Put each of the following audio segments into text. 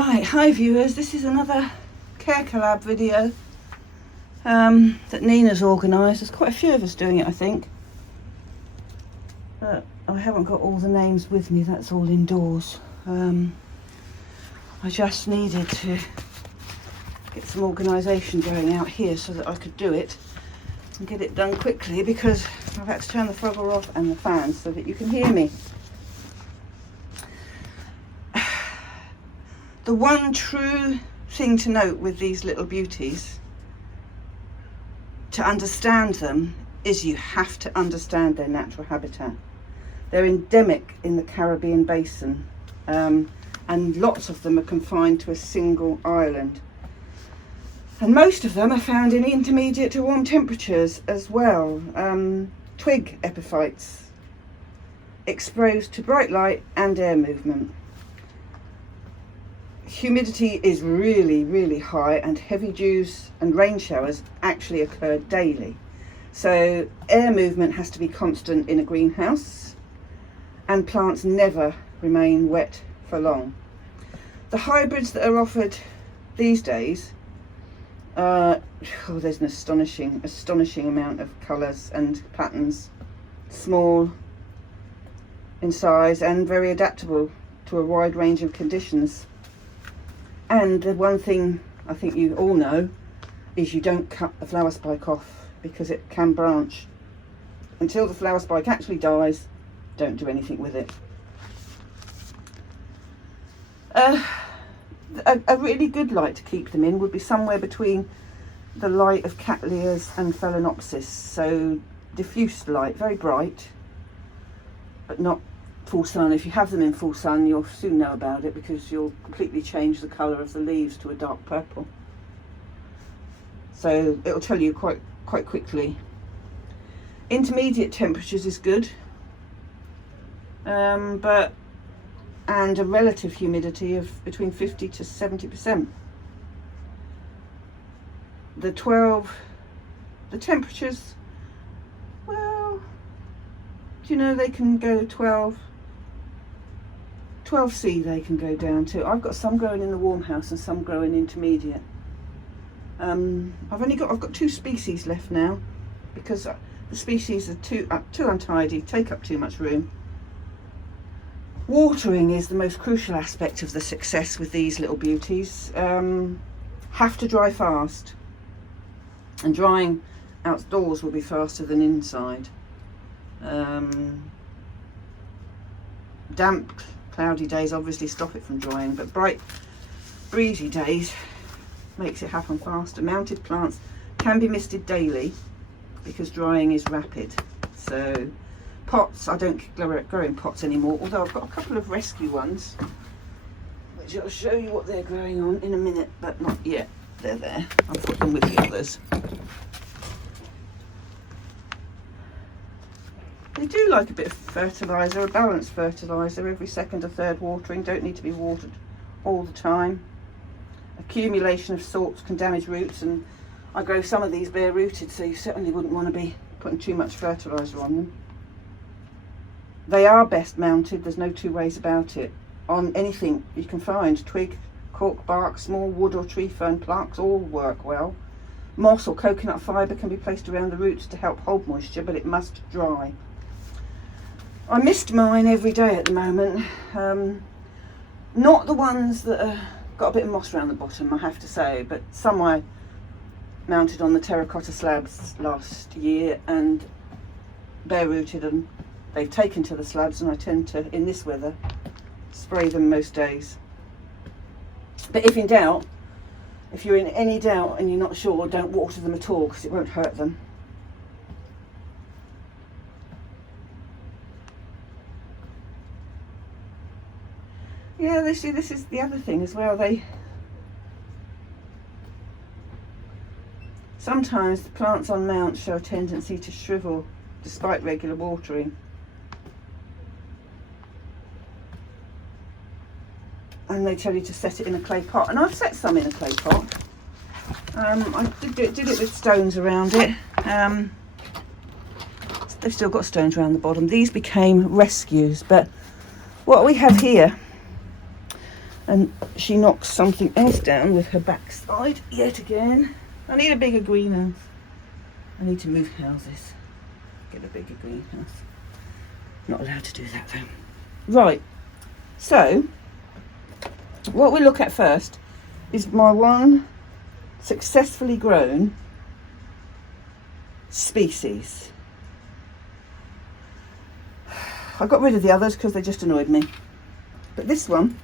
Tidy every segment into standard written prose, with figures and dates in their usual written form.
Right, hi viewers, this is another Care Collab video that Nina's organised. There's quite a few of us doing it, I think. But I haven't got all the names with me, that's all indoors. I just needed to get some organisation going out here so that I could do it and get it done quickly, because I've had to turn the frogger off and the fan so that you can hear me. The one true thing to note with these little beauties, to understand them, is you have to understand their natural habitat. They're endemic in the Caribbean basin, and lots of them are confined to a single island. And most of them are found in intermediate to warm temperatures as well. Twig epiphytes, exposed to bright light and air movement. Humidity is really, really high, and heavy dews and rain showers actually occur daily. So air movement has to be constant in a greenhouse, and plants never remain wet for long. The hybrids that are offered these days, there's an astonishing amount of colours and patterns, small in size and very adaptable to a wide range of conditions. And the one thing I think you all know is you don't cut the flower spike off, because it can branch. Until the flower spike actually dies, don't do anything with it. A really good light to keep them in would be somewhere between the light of Cattleyas and Phalaenopsis. So diffuse light, very bright, but not full sun. If you have them in full sun, you'll soon know about it, because you'll completely change the colour of the leaves to a dark purple. So it'll tell you quite quickly. Intermediate temperatures is good, and a relative humidity of between 50 to 70%. The temperatures, well, do you know they can go 12C they can go down to. I've got some growing in the warm house and some growing intermediate. I've got two species left now, because the species are too untidy, take up too much room. Watering is the most crucial aspect of the success with these little beauties. Have to dry fast, and drying outdoors will be faster than inside. Damp, cloudy days obviously stop it from drying, but bright, breezy days makes it happen faster. Mounted plants can be misted daily because drying is rapid. So pots, I don't grow in pots anymore, although I've got a couple of rescue ones, which I'll show you what they're growing on in a minute, but not yet. They're there. I'll put them with the others. They do like a bit of fertiliser, a balanced fertiliser, every second or third watering. Don't need to be watered all the time. Accumulation of salts can damage roots, and I grow some of these bare rooted, so you certainly wouldn't want to be putting too much fertiliser on them. They are best mounted, there's no two ways about it, on anything you can find. Twig, cork, bark, small wood or tree fern plaques all work well. Moss or coconut fibre can be placed around the roots to help hold moisture, but it must dry. I mist mine every day at the moment. Not the ones that got a bit of moss around the bottom, I have to say, but some I mounted on the terracotta slabs last year and bare rooted, and they've taken to the slabs, and I tend to, in this weather, spray them most days. But if in doubt, if you're in any doubt and you're not sure, don't water them at all, because it won't hurt them. Yeah, this is the other thing as well. Sometimes the plants on mount show a tendency to shrivel despite regular watering. And they tell you to set it in a clay pot, and I've set some in a clay pot. I did it with stones around it. They've still got stones around the bottom. These became rescues, but what we have here And she knocks something else down with her backside yet again. I need a bigger greenhouse. I need to move houses. Get a bigger greenhouse. Not allowed to do that though. Right, so what we look at first is my one successfully grown species. I got rid of the others because they just annoyed me. But this one,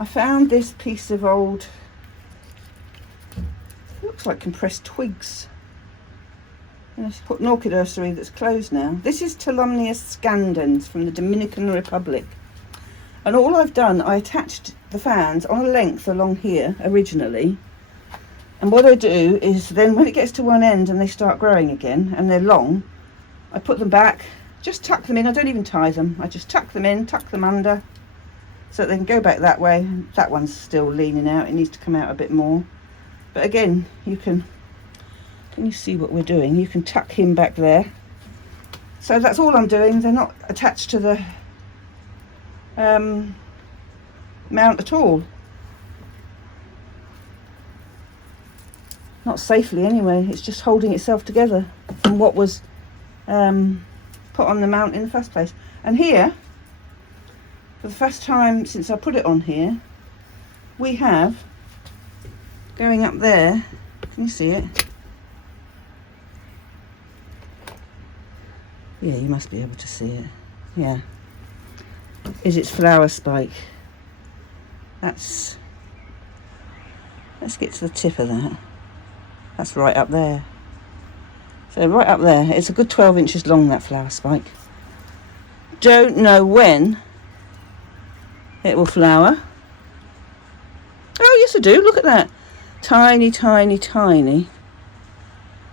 I found this piece of old, looks like compressed twigs. And I put an orchid nursery that's closed now. This is Tolumnia scandens from the Dominican Republic. And all I've done, I attached the fans on a length along here originally. And what I do is then when it gets to one end and they start growing again and they're long, I put them back, just tuck them in. I don't even tie them. I just tuck them in, tuck them under, so that they can go back that way. That one's still leaning out. It needs to come out a bit more. But again, can you see what we're doing? You can tuck him back there. So that's all I'm doing. They're not attached to the mount at all. Not safely anyway. It's just holding itself together from what was put on the mount in the first place. And here, for the first time since I put it on here, we have, going up there, can you see it? Yeah, you must be able to see it. Yeah. Is its flower spike. Let's get to the tip of that. That's right up there. So right up there, it's a good 12 inches long, that flower spike. Don't know when it will flower. Oh yes I do, look at that. Tiny, tiny, tiny.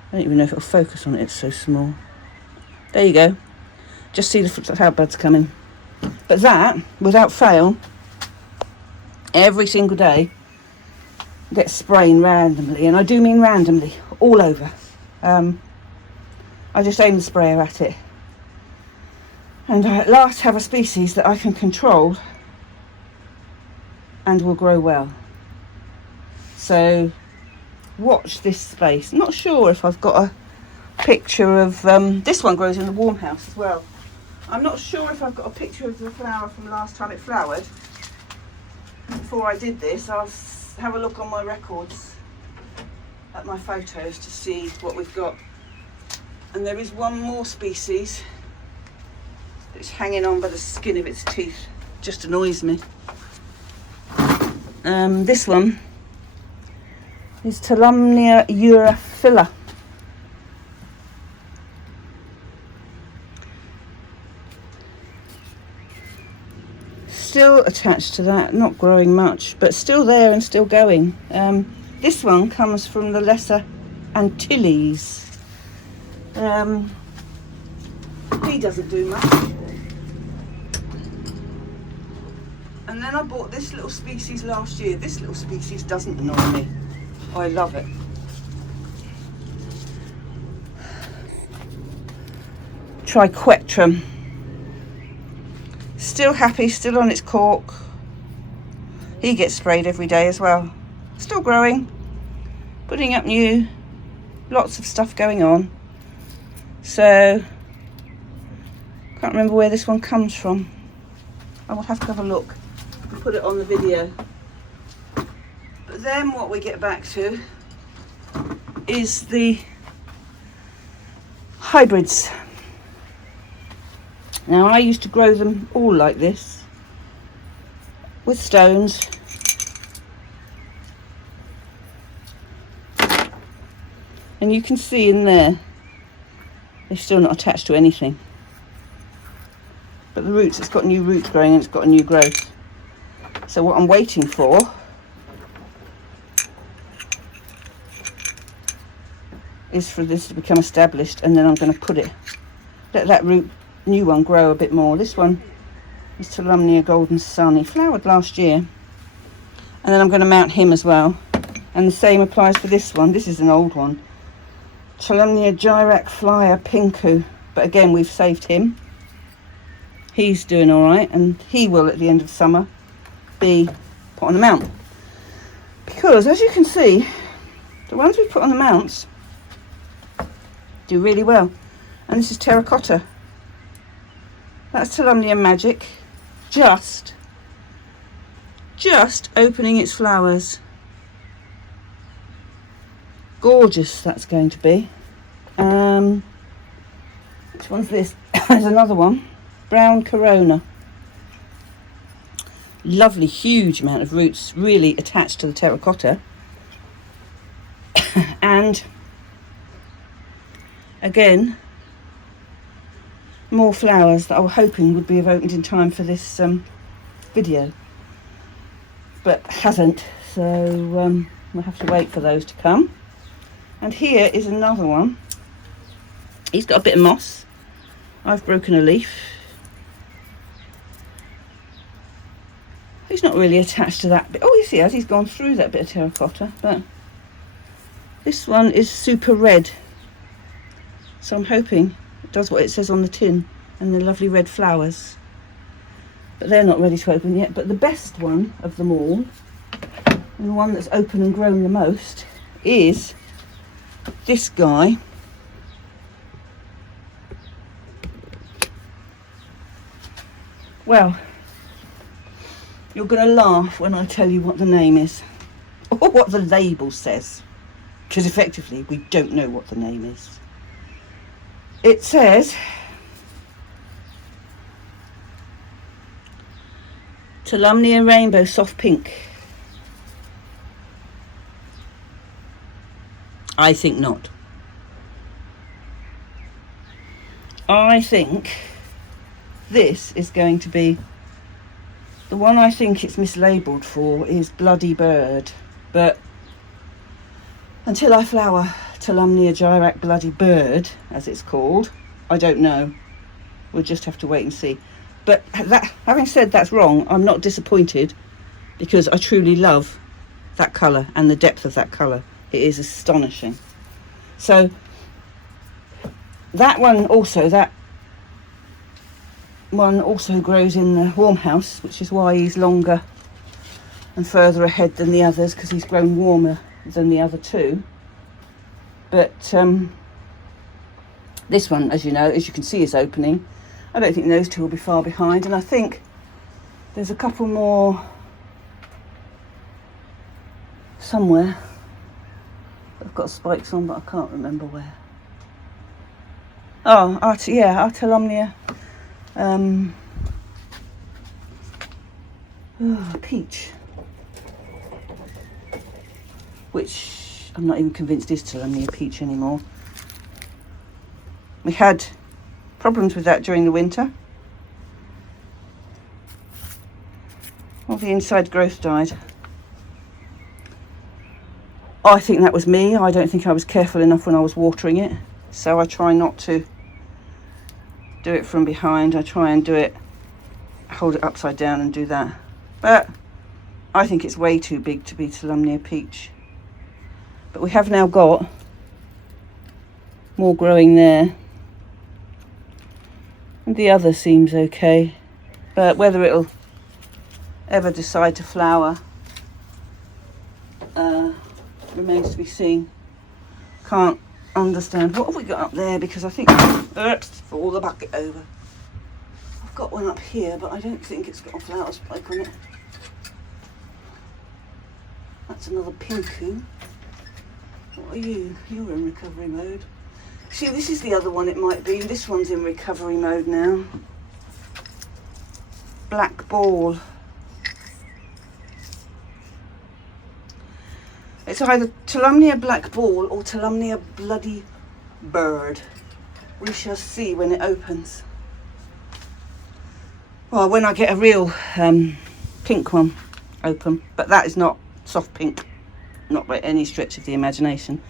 I don't even know if it'll focus on it, it's so small. There you go. Just see the flower buds coming. But that, without fail, every single day, gets spraying randomly, and I do mean randomly, all over. I just aim the sprayer at it. And I at last have a species that I can control and will grow well. So watch this space. Not sure if I've got a picture of, this one grows in the warm house as well. I'm not sure if I've got a picture of the flower from last time it flowered. Before I did this, I'll have a look on my records at my photos to see what we've got. And there is one more species that's hanging on by the skin of its teeth. Just annoys me. This one is Tolumnia europhila. Still attached to that, not growing much, but still there and still going. This one comes from the Lesser Antilles. He doesn't do much. And then I bought this little species last year. This little species doesn't annoy me. I love it. Triquetrum. Still happy, still on its cork. He gets sprayed every day as well. Still growing, putting up new, lots of stuff going on. So, can't remember where this one comes from. I will have to have a look and put it on the video. But then what we get back to is the hybrids. Now I used to grow them all like this, with stones. And you can see in there, they're still not attached to anything. But the roots, it's got new roots growing and it's got a new growth. So what I'm waiting for is for this to become established, and then I'm going to let that new one grow a bit more. This one is Tolumnia Golden Sun. He flowered last year. And then I'm going to mount him as well. And the same applies for this one. This is an old one. Tolumnia Gyrac Flyer Pinku. But again, we've saved him. He's doing all right, and he will at the end of summer. be put on the mount. Because as you can see, the ones we put on the mounts do really well. And this is terracotta. That's Tolumnia Magic, just opening its flowers. Gorgeous that's going to be. Which one's this? There's another one, brown corona. Lovely, huge amount of roots, really attached to the terracotta. And again, more flowers that I was hoping would be have opened in time for this video, but hasn't, so we'll have to wait for those to come. And here is another one. He's got a bit of moss. I've broken a leaf. He's not really attached to that bit. Oh, yes, he has. He's gone through that bit of terracotta. But this one is super red. So I'm hoping it does what it says on the tin. And the lovely red flowers. But they're not ready to open yet. But the best one of them all, and the one that's open and grown the most, is this guy. Well, you're going to laugh when I tell you what the name is, or what the label says, because effectively we don't know what the name is. It says Tolumnia Rainbow Soft Pink. I think not. I think this is going to be the one. I think it's mislabeled for is Bloody Bird, but until I flower Tolumnia Gyrac Bloody Bird, as it's called, I don't know. We'll just have to wait and see. But that, having said that's wrong, I'm not disappointed, because I truly love that colour and the depth of that colour. It is astonishing. So that one also, grows in the warm house, which is why he's longer and further ahead than the others, because he's grown warmer than the other two. But this one, as you know, as you can see, is opening. I don't think those two will be far behind, and I think there's a couple more somewhere. I've got spikes on, but I can't remember where. Oh, our Tolumnia peach, which I'm not even convinced is Tolumnia peach anymore. We had problems with that during the winter. All the inside growth died. I think that was me. I don't think I was careful enough when I was watering it. So I try not to do it from behind. I try and do it, hold it upside down and do that. But I think it's way too big to be Tolumnia peach. But we have now got more growing there. And the other seems okay. But whether it'll ever decide to flower remains to be seen. Can't understand. What have we got up there? Because I think fall the bucket over. I've got one up here, but I don't think it's got a flower spike on it. That's another pinku. What are you? You're in recovery mode. See, this is the other one it might be. This one's in recovery mode now. Black ball. It's either Tolumnia Black Ball or Tolumnia Bloody Bird. We shall see when it opens. Well, when I get a real pink one open. But that is not soft pink. Not by any stretch of the imagination.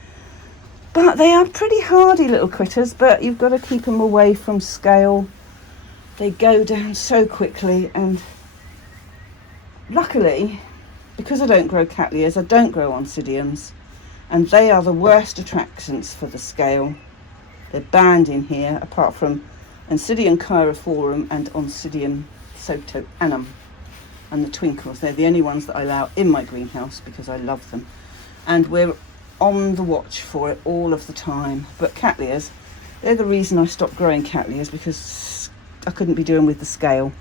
But they are pretty hardy little critters, but you've got to keep them away from scale. They go down so quickly, and luckily, because I don't grow cattleyas, I don't grow oncidiums, and they are the worst attractions for the scale. They're banned in here, apart from Oncidium chiriphorum and Oncidium sotoanum. and the twinkles. They're the only ones that I allow in my greenhouse because I love them. And we're on the watch for it all of the time. But Cattleyas, they're the reason I stopped growing Cattleyas, because I couldn't be doing with the scale.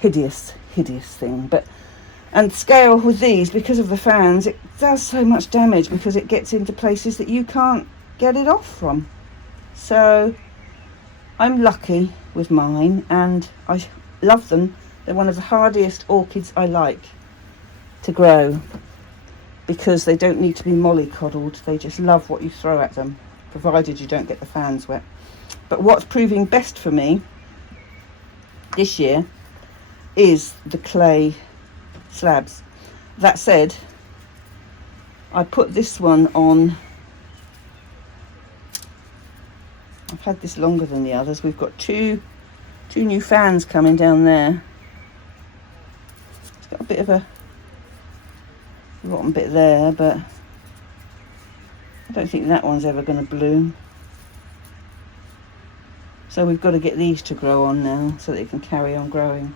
Hideous thing. And scale with these, because of the fans, it does so much damage because it gets into places that you can't get it off from. So I'm lucky with mine, and I love them. They're one of the hardiest orchids I like to grow because they don't need to be mollycoddled. They just love what you throw at them, provided you don't get the fans wet. But what's proving best for me this year is the clay slabs. That said, I put this one on, I've had this longer than the others. We've got two new fans coming down there. It's got a bit of a rotten bit there, but I don't think that one's ever going to bloom. So we've got to get these to grow on now so they can carry on growing.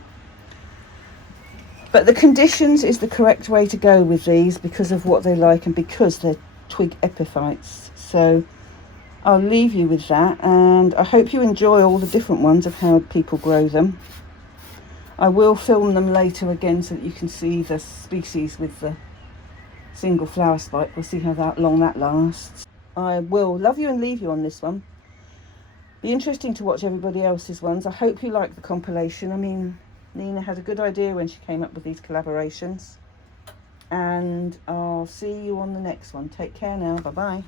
But the conditions is the correct way to go with these because of what they like and because they're twig epiphytes. So I'll leave you with that, and I hope you enjoy all the different ones of how people grow them. I will film them later again so that you can see the species with the single flower spike. We'll see how long that lasts. I will love you and leave you on this one. Be interesting to watch everybody else's ones. I hope you like the compilation. I mean, Nina had a good idea when she came up with these collaborations. And I'll see you on the next one. Take care now. Bye-bye.